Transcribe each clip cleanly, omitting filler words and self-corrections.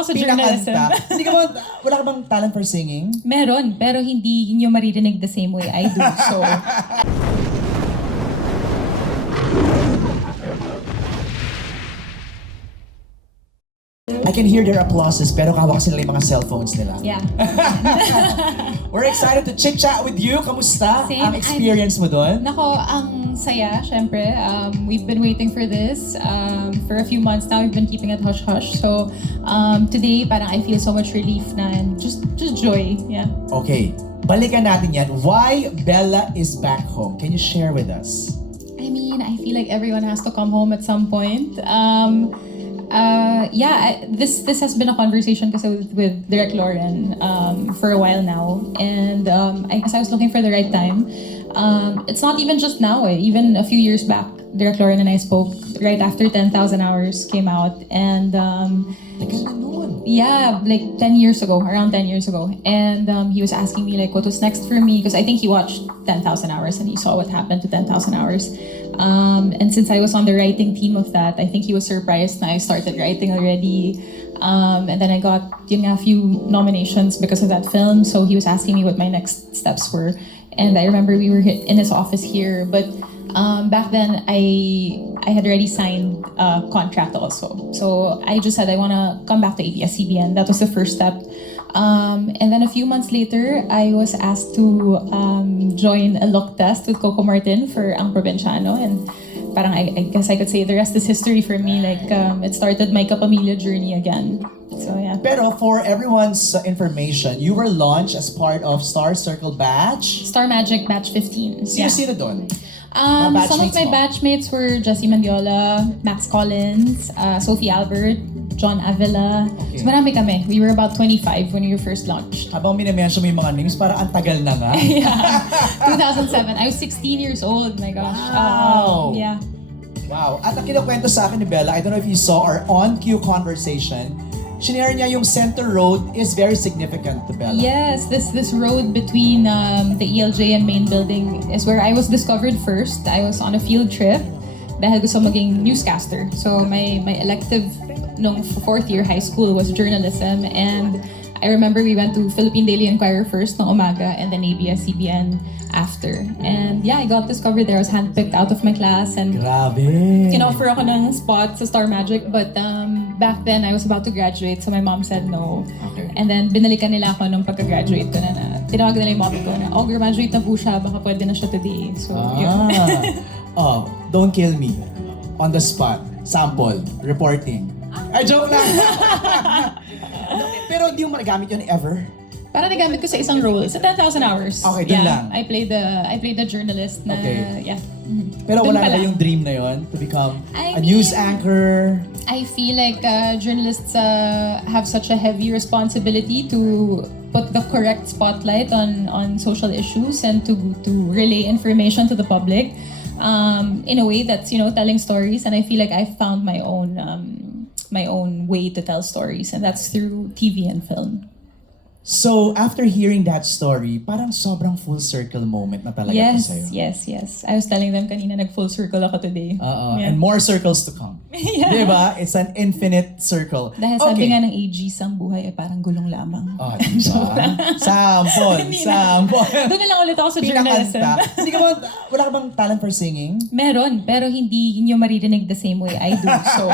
ako sa journalism. Hindi ka ba, wala ka bang talent for singing? Meron, pero hindi nyo maririnig the same way I do. So, I can hear their applauses, pero hawak sila yung mga cellphones nila. yeah. We're excited to chit-chat with you. Kamusta Same. ang experience mo doon? Nako, ang saya, syempre. We've been waiting for this for a few months now. We've been keeping it hush-hush. So, today, parang I feel so much relief na and just joy. Yeah. Okay, balikan natin yan. Why Bella is back home? Can you share with us? I mean, I feel like everyone has to come home at some point. This has been a conversation kasi with Direct Lauren for a while now, and I guess I was looking for the right time. It's not even just now, even a few years back, Direct Lauren and I spoke right after 10,000 Hours came out, and yeah, like 10 years ago, around 10 years ago, and he was asking me like what was next for me, because I think he watched 10,000 Hours and he saw what happened to 10,000 Hours. And since I was on the writing team of that, I think he was surprised na I started writing already. And then I got a few nominations because of that film. So he was asking me what my next steps were. And I remember we were in his office here. But back then, I had already signed a contract also. So I just said I want to come back to ABS-CBN. That was the first step. And then a few months later, I was asked to join a look test with Coco Martin for Ang Provinciano, and parang I guess I could say the rest is history for me. Like it started my kapamilya journey again. So yeah. Pero for everyone's information, you were launched as part of Star Circle Batch. Star Magic Batch 15. Sino doon? Some of my batchmates were Jessie Mandiola, Max Collins, Sophie Albert, John Avila. Okay. So marami kami. We were about 25 when we were first launched. Habang minamention mo yung mga names, para ang tagal na nga. Yeah. 2007. I was 16 years old. My gosh. Wow. Yeah. Wow. At ang kinukwento sa akin ni Bella, I don't know if you saw our on-cue conversation, shinare niya yung Center Road is very significant to Bella. Yes, this road between the ELJ and main building is where I was discovered first. I was on a field trip dahil gusto maging newscaster. So my elective nung fourth year high school was journalism, and I remember we went to Philippine Daily Inquirer first ng umaga and then ABS-CBN after. And yeah, I got discovered there. I was handpicked out of my class and Grabe. kinoffer ako ng spot sa Star Magic, but back then I was about to graduate, so my mom said no. Okay. And then binalikan nila ako nung pagka-graduate ko na tinawag nila yung mom ko na, graduate na po siya, baka pwede na siya today. So, yun. Oh, don't kill me. On the spot. Sample. Reporting. Ay, joke lang. Pero hindi mo magagamit yun ever? Para nagamit ko sa isang role, sa 10,000 Hours. Okay, dun lang. I played the journalist na, Okay. yeah. Pero Dun wala pala. na yung dream na yon to become I a news mean, anchor. I feel like journalists have such a heavy responsibility to put the correct spotlight on social issues and to relay information to the public in a way that's telling stories. And I feel like I found my own way to tell stories, and that's through TV and film. So, after hearing that story, parang sobrang full circle moment na talaga to sa'yo. Yes. I was telling them kanina, nag-full circle ako today. Yeah. And more circles to come. Yeah. Diba? It's an infinite circle. Dahil sabi nga ng AG, ang buhay ay parang gulong lamang. Oh, diba? Sample. Doon na lang ulit ako sa journalism. Pinakanta. Hindi ka ba, wala ka bang talent for singing? Meron, pero hindi nyo maririnig the same way I do. So,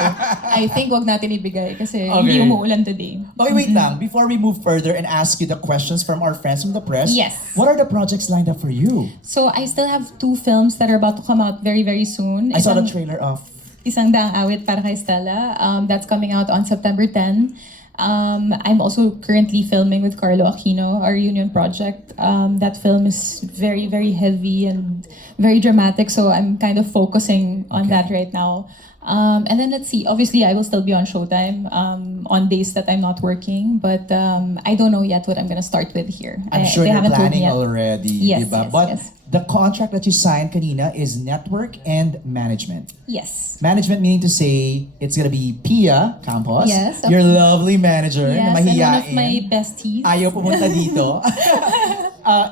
I think wag natin ibigay kasi hindi umuulan today. Okay, wait lang. Before we move further and ask you the questions from our friends from the press, Yes. what are the projects lined up for you? So, I still have 2 films that are about to come out very, very soon. I saw the trailer of... Isang Daang Awit para kay Stella. That's coming out on September 10. I'm also currently filming with Carlo Aquino, our union project. That film is very, very heavy and very dramatic, so I'm kind of focusing on that right now. And then let's see, obviously I will still be on Showtime on days that I'm not working, but I don't know yet what I'm gonna start with here. I'm sure they you're haven't told me planning yet. already, Yes, diba? yes, But yes. the contract that you signed kanina is network and management. Yes. Management meaning to say it's gonna be Pia Campos, Yes, your lovely manager Yes, na and mahihiyain. one of my besties. Ayaw pumunta dito.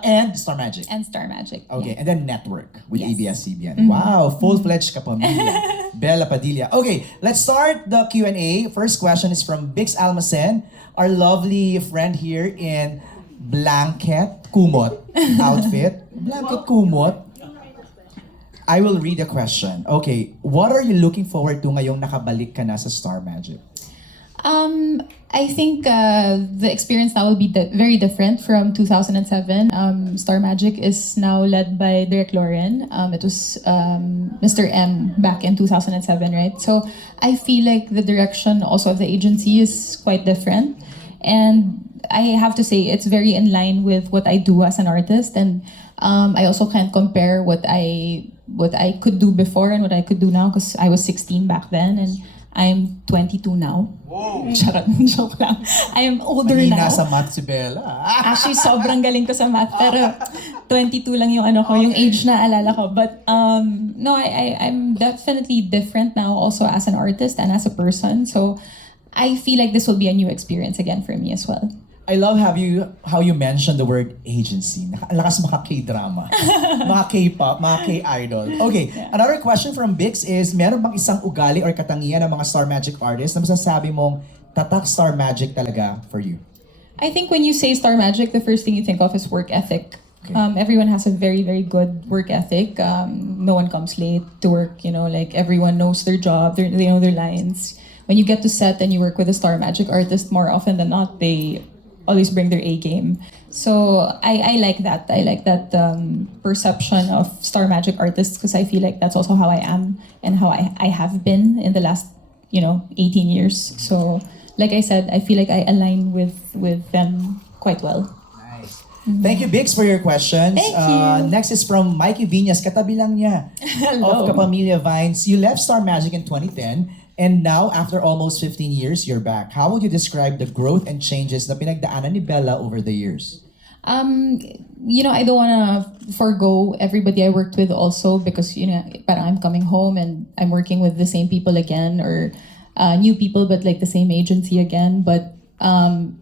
And Star Magic. And Star Magic. Okay, Yeah. and then network with Yes. ABS-CBN. Wow, full-fledged ka pamilya. Bela Padilla. Okay, let's start the Q&A. First question is from Bix Almacen, our lovely friend here in blanket kumot outfit. Blanket kumot. I will read the question. Okay, what are you looking forward to ngayong nakabalik ka na sa Star Magic? I think the experience now will be very different from 2007. Star Magic is now led by Direk Lauren. It was Mr. M back in 2007, right? So I feel like the direction also of the agency is quite different. And I have to say it's very in line with what I do as an artist. And I also can't compare what I could do before and what I could do now because I was 16 back then and I'm 22 now. Whoa! Charot, joke lang. I am older Mahina now. sa math si Bella. Actually, sobrang galing ko sa math. Pero 22 lang yung ano ko, yung age na alala ko. But no, I'm definitely different now also as an artist and as a person. So I feel like this will be a new experience again for me as well. I love how you mentioned the word agency. Ang lakas maka K-drama, mga K-pop, mga K-idol. Okay, another question from Bix is, meron bang isang ugali or katangian ng mga Star Magic artists na masasabi mong tatak Star Magic talaga for you? I think when you say Star Magic, the first thing you think of is work ethic. Okay. Everyone has a very, very good work ethic. No one comes late to work, like everyone knows their job, they know their lines. When you get to set and you work with a Star Magic artist, more often than not, they always bring their A game. So I like that. I like that perception of Star Magic artists because I feel like that's also how I am and how I have been in the last 18 years. So like I said, I feel like I align with them quite well. Nice. Thank you, Bix, for your questions. Thank you. Next is from Mikey Viñas, katabi lang niya, Hello. of Kapamilya Vines. You left Star Magic in 2010. And now, after almost 15 years, you're back. How would you describe the growth and changes na pinagdaanan ni Bella over the years? I don't want to forgo everybody I worked with also because, parang I'm coming home and I'm working with the same people again or new people but like the same agency again. But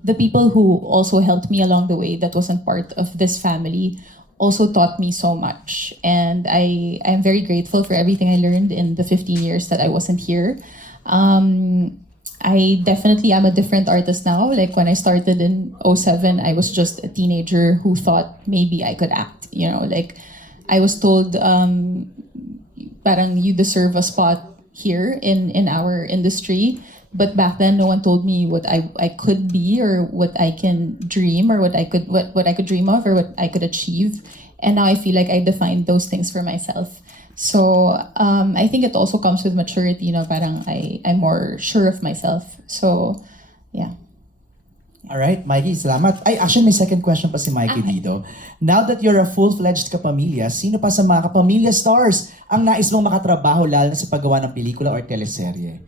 the people who also helped me along the way that wasn't part of this family also taught me so much. And I am very grateful for everything I learned in the 15 years that I wasn't here. I definitely am a different artist now. Like when I started in 2007, I was just a teenager who thought maybe I could act. Like I was told, parang you deserve a spot here in our industry. But back then, no one told me what I could be or what I can dream or what I could dream of or what I could achieve. And now I feel like I defined those things for myself. So I think it also comes with maturity, parang I'm more sure of myself. So, yeah. All right, Mikey, salamat. Ay, actually, may second question pa si Mikey dito. Now that you're a full-fledged kapamilya, sino pa sa mga kapamilya stars ang nais mong makatrabaho lalo na sa paggawa ng pelikula or teleserye?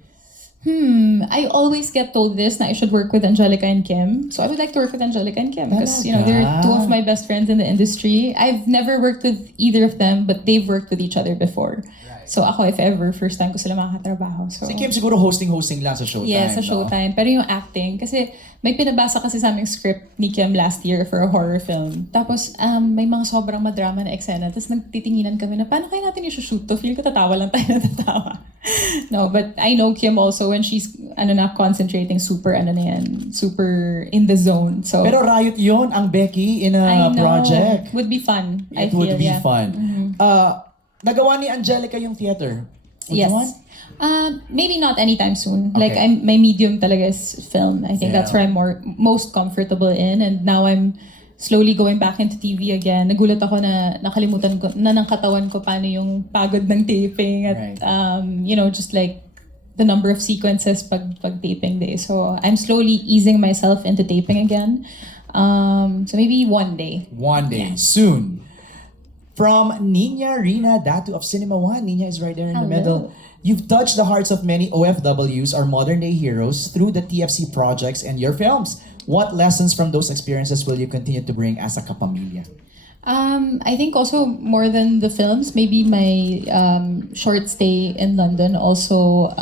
I always get told this na I should work with Angelica and Kim. So I would like to work with Angelica and Kim because they're two of my best friends in the industry. I've never worked with either of them, but they've worked with each other before. Right. So ako, if ever, first time ko sila makakatrabaho. So, Si Kim siguro hosting lang sa Showtime. yeah, sa Showtime. Pero yung acting, kasi may pinabasa kasi sa aming script ni Kim last year for a horror film. Tapos may mga sobrang madrama na eksena. Tapos nagtitinginan kami na paano kaya natin i-shoot to? Feel ko tatawa lang tayo na tatawa. No, but I know Kim also when she's concentrating super super in the zone. So Pero riot yun ang Becky in a I know. project. Would be fun. I It feel, would be yeah. fun. Nagawa ni Angelica yung theater. Which Yes. one? Maybe not anytime soon. Okay. Like my medium talaga is film. I think that's Yeah. where I'm most comfortable in. And now I'm slowly going back into TV again. Nagulat ako na nakalimutan ko na ng katawan ko paano yung pagod ng taping at Right. just like the number of sequences pag taping day. So I'm slowly easing myself into taping again. So maybe one day. One day, soon. From Nina Rina Datu of Cinema One. Nina is right there in the Hello. middle. You've touched the hearts of many OFWs or modern day heroes through the TFC projects and your films. What lessons from those experiences will you continue to bring as a kapamilya? I think also more than the films, maybe my short stay in London also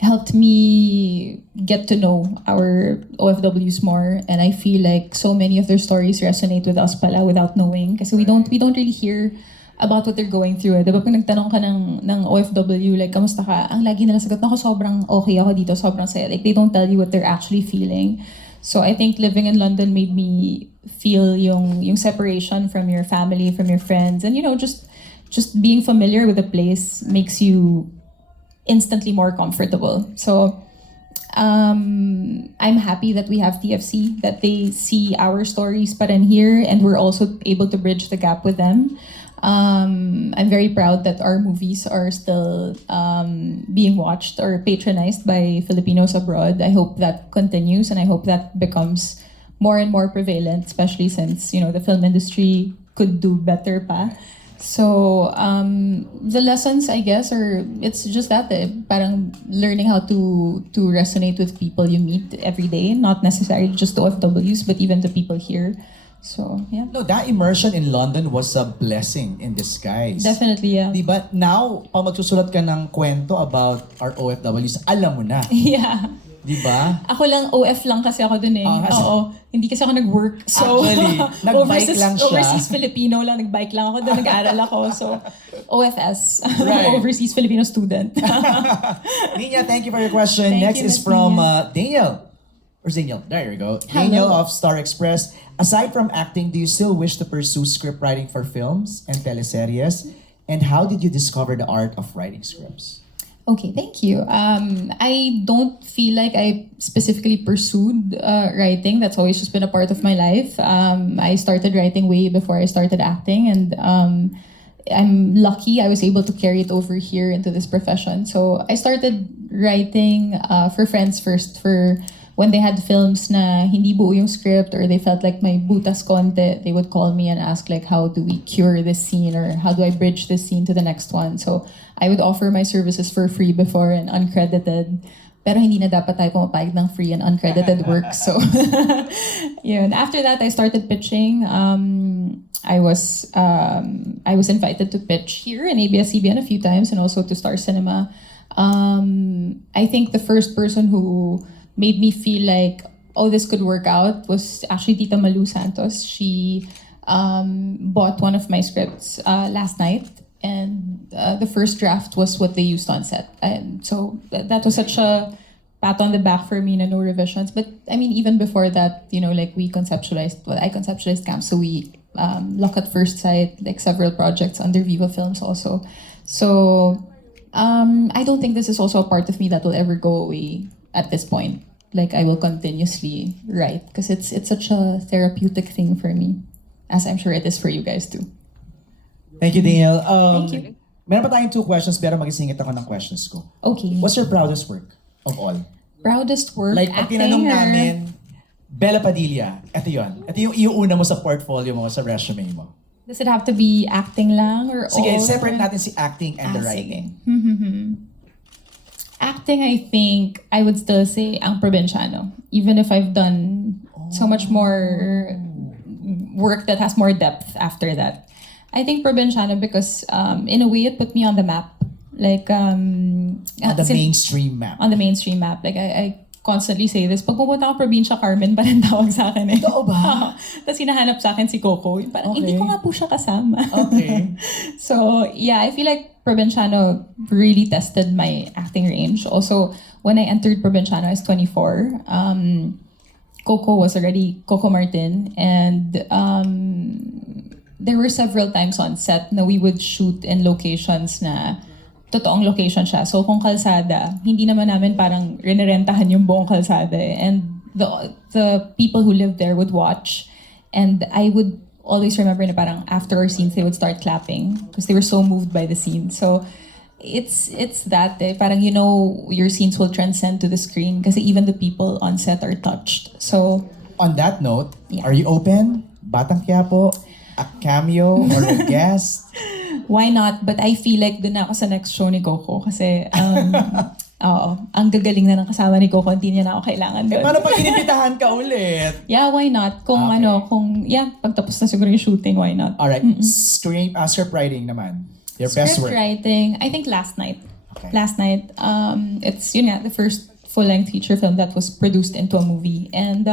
helped me get to know our OFWs more, and I feel like so many of their stories resonate with us pala without knowing, kasi we don't really hear about what they're going through. Diba pag nagtanong ka ng OFW, like, kamusta ka? Ang lagi nila sagot, ako sobrang okay ako dito, sobrang saya. Like, they don't tell you what they're actually feeling. So I think living in London made me feel yung separation from your family, from your friends. And, just being familiar with the place makes you instantly more comfortable. So I'm happy that we have TFC, that they see our stories pa rin here, and we're also able to bridge the gap with them. I'm very proud that our movies are still being watched or patronized by Filipinos abroad. I hope that continues, and I hope that becomes more and more prevalent, especially since, the film industry could do better pa. So, the lessons, I guess, it's just that, parang learning how to resonate with people you meet every day, not necessarily just the OFWs, but even the people here. So, yeah. No, that immersion in London was a blessing in disguise. Definitely, yeah. Diba? Now, pag magsusulat ka ng kwento about our OFWs, alam mo na. Yeah. Diba? Ako lang, OF lang kasi ako dun eh. Oo. Hindi kasi ako nag-work. So, actually, nag-bike lang siya. Overseas Filipino lang, nag-bike lang ako dun, nag-aral ako. So, OFS. Right. Overseas Filipino student. Nina, thank you for your question. Thank Next you, is Miss from Nina. Daniel. Where's Daniel? There you go. Hello. Daniel of Star Express. Aside from acting, do you still wish to pursue script writing for films and teleseries? And how did you discover the art of writing scripts? Okay, thank you. I don't feel like I specifically pursued writing. That's always just been a part of my life. I started writing way before I started acting, and I'm lucky I was able to carry it over here into this profession. So I started writing for friends first, for when they had films na hindi buo yung script or they felt like may butas konti, they would call me and ask like, how do we cure this scene, or how do I bridge this scene to the next one? So I would offer my services for free before and uncredited. Pero hindi na dapat tayo pumapayag ng free and uncredited work. So yun. After that, I started pitching. I was invited to pitch here in ABS-CBN a few times, and also to Star Cinema. I think the first person who made me feel like, oh, this could work out was actually Tita Malu Santos. She bought one of my scripts last night, and the first draft was what they used on set. And so that was such a pat on the back for me, no revisions. But I mean, even before that, like I conceptualized Camp, so we Lock at First Sight, like several projects under Viva Films also. So I don't think this is also a part of me that will ever go away at this point. Like, I will continuously write because it's such a therapeutic thing for me, as I'm sure it is for you guys too. Thank you, Daniel. Thank you. Meron pa tayong 2 questions, pero mag-isingit ako ng questions ko. Okay. What's your proudest work of all? Proudest work, Like, pag acting, tinanong or... namin, Bela Padilla, ito yun. Ito yung iuuna mo sa portfolio mo, sa resume mo. Does it have to be acting lang or Sige, all? separate natin si acting and the Sige. writing. Acting, I think I would still say ang Provinciano. Even if I've done so much more work that has more depth after that. I think Provinciano because in a way it put me on the map. Like On the mainstream map. On the mainstream map. Like I constantly say this. Pag pumunta ako probinsya, Carmen pa rin tawag sa akin eh. Totoo ba? Tapos hinahanap sa akin si Coco. Yung parang, Okay. hindi ko nga po siya kasama. Okay. So, yeah, I feel like Provinciano really tested my acting range. Also, when I entered Provinciano, I was 24. Coco was already Coco Martin. And there were several times on set na we would shoot in locations na totoong location siya. So kung kalsada, hindi naman namin parang rinerentahan yung buong kalsada. And the people who lived there would watch. And I would always remember na parang after our scenes, they would start clapping because they were so moved by the scene. So it's that parang your scenes will transcend to the screen kasi even the people on set are touched. So On that note, Yeah. are you open? Batang Quiapo, a cameo or a guest? why not? But I feel like dun na ako sa next show ni Coco kasi oo, ang gagaling na ng kasama ni Coco, hindi niya na ako kailangan doon. Paano pag inibitahan ka ulit? Yeah, why not? Kung Okay. pagtapos na siguro yung shooting, why not? Alright, script writing naman. Your best Script work. writing, I think last night. Okay. Last night, it's the first full-length feature film that was produced into a movie. And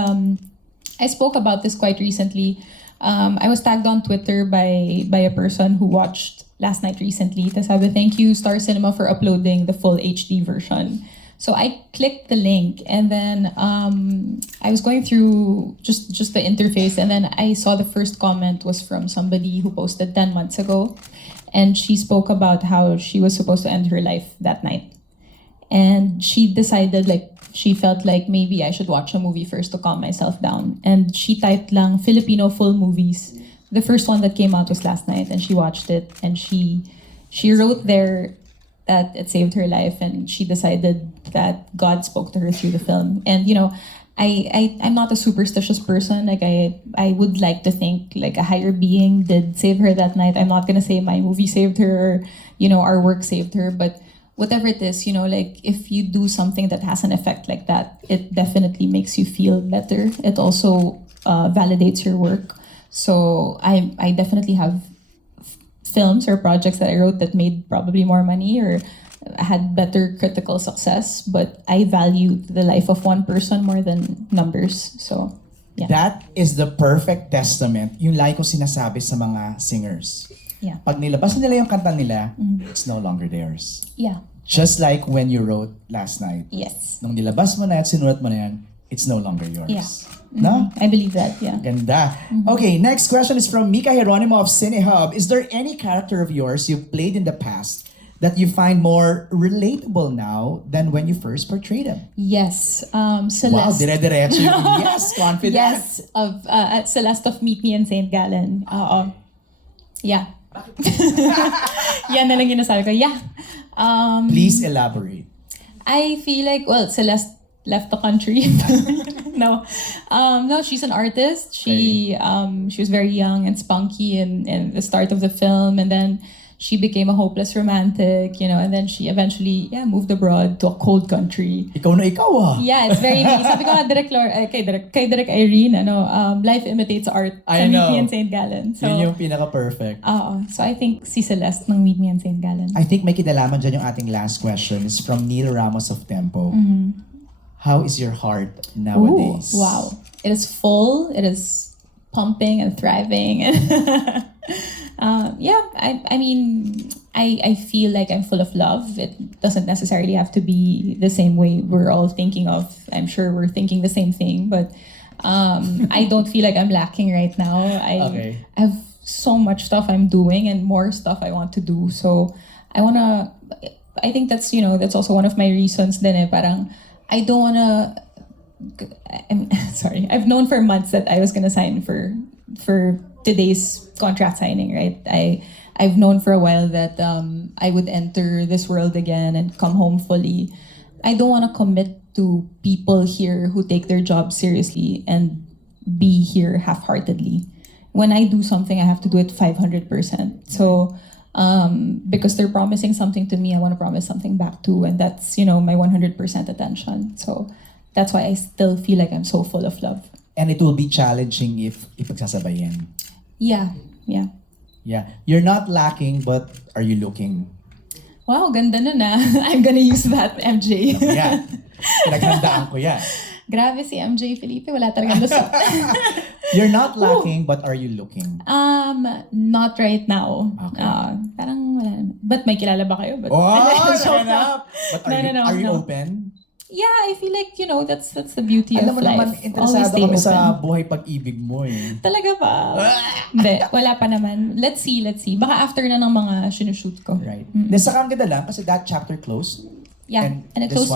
I spoke about this quite recently I was tagged on Twitter by a person who watched last night recently. Tas sabi, thank you Star Cinema for uploading the full HD version. So I clicked the link, and then I was going through just the interface, and then I saw the first comment was from somebody who posted 10 months ago, and she spoke about how she was supposed to end her life that night. And she decided, like, she felt like maybe I should watch a movie first to calm myself down. And she typed lang Filipino full movies. The first one that came out was last night, and she watched it, and she wrote there that it saved her life, and she decided that God spoke to her through the film. And I'm not a superstitious person. Like I would like to think like a higher being did save her that night. I'm not gonna say my movie saved her, or our work saved her, but whatever it is, like if you do something that has an effect like that, it definitely makes you feel better. It also validates your work. So I definitely have films or projects that I wrote that made probably more money or had better critical success, but I valued the life of one person more than numbers. So, yeah. That is the perfect testament. Yung like ko sinasabi sa mga singers. Yeah. Pag nilabas nila yung kanta nila, it's no longer theirs. Yeah. Just like when you wrote last night. Yes. Nung nilabas mo na at sinulat mo na yan, it's no longer yours. Yeah. No? I believe that, yeah. Ganda. Okay, next question is from Mika Hieronimo of CineHub. Is there any character of yours you've played in the past that you find more relatable now than when you first portrayed him? Yes. Celeste. Wow, dire-diretso yung yes, confident. Yes, of Celeste of Meet Me in St. Gallen. Oo. Yeah. Yan na lang yung nasabi ko. Yeah. Please elaborate. I feel like, Celeste left the country. No. No, she's an artist. She was very young and spunky in the start of the film, and then she became a hopeless romantic, and then she eventually moved abroad to a cold country. Ikaw na ikaw ah. Yeah, it's very me. Sabi ko nga, kay Direk Irene, life imitates art sa Meet Me in St. Gallen. So, yun yung pinaka-perfect. So I think si Celeste ng Meet Me in St. Gallen. I think may kinalaman dyan yung ating last question. It's from Neil Ramos of Tempo. How is your heart nowadays? Ooh, wow. It is full. It is pumping and thriving. I feel like I'm full of love. It doesn't necessarily have to be the same way we're all thinking of. I'm sure we're thinking the same thing, but I don't feel like I'm lacking right now. I have so much stuff I'm doing and more stuff I want to do. So I think that's also one of my reasons din parang I don't wanna. I'm sorry. I've known for months that I was gonna sign for today's contract signing. Right. I've known for a while that I would enter this world again and come home fully. I don't wanna commit to people here who take their job seriously and be here half-heartedly. When I do something, I have to do it 500%. So. Because they're promising something to me, I want to promise something back too, and that's my 100% attention. So that's why I still feel like I'm so full of love. And it will be challenging if ipagsasabayan. Yeah. You're not lacking, but are you looking? Wow, ganda nun ah. I'm gonna use that, MJ. Yan. Pinaghandaan ko yan. Grabe si MJ Felipe, wala talagang lusot. You're not lacking, but are you looking? Not right now. Okay. Parang wala. But may kilala ba kayo? But, But are you open? Yeah, I feel like, that's the beauty Alam of mo life. naman, interesado kami sa buhay pag-ibig mo eh. Talaga ba? Hindi, wala pa naman. Let's see. Baka after na ng mga sinushoot ko. Right. Mm-hmm. Saka ang ganda lang kasi that chapter closed. Yeah, and it closed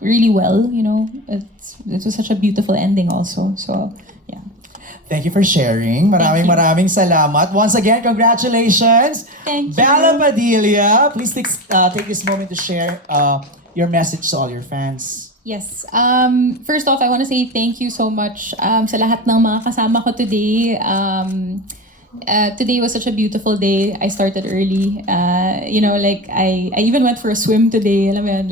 really well, it was such a beautiful ending also. So, yeah. Thank you for sharing. Maraming salamat. Once again, congratulations. Thank you. Bela Padilla, please take this moment to share your message to all your fans. Yes. First off, I want to say thank you so much sa lahat ng mga kasama ko today. Today was such a beautiful day. I started early. I even went for a swim today. Alam mo yun,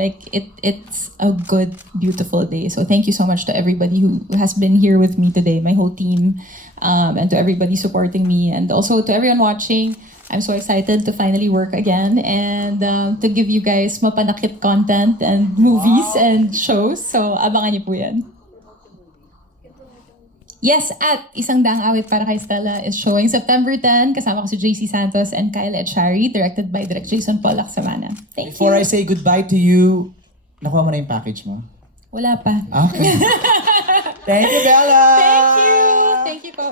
it's a good, beautiful day. So thank you so much to everybody who has been here with me today, my whole team, and to everybody supporting me, and also to everyone watching. I'm so excited to finally work again and to give you guys mapanakit content and movies and shows. So abangan niyo po yan. Yes, at Isang Daang Awit Para Kay Stella is showing September 10. Kasama ko si JC Santos and Kyle Echari, directed by Direk Jason Paul Lacsamana. Thank Before you. I say goodbye to you, nakuha mo na yung package mo? Wala pa. Okay. Thank you, Bella! Thank you! Thank you po.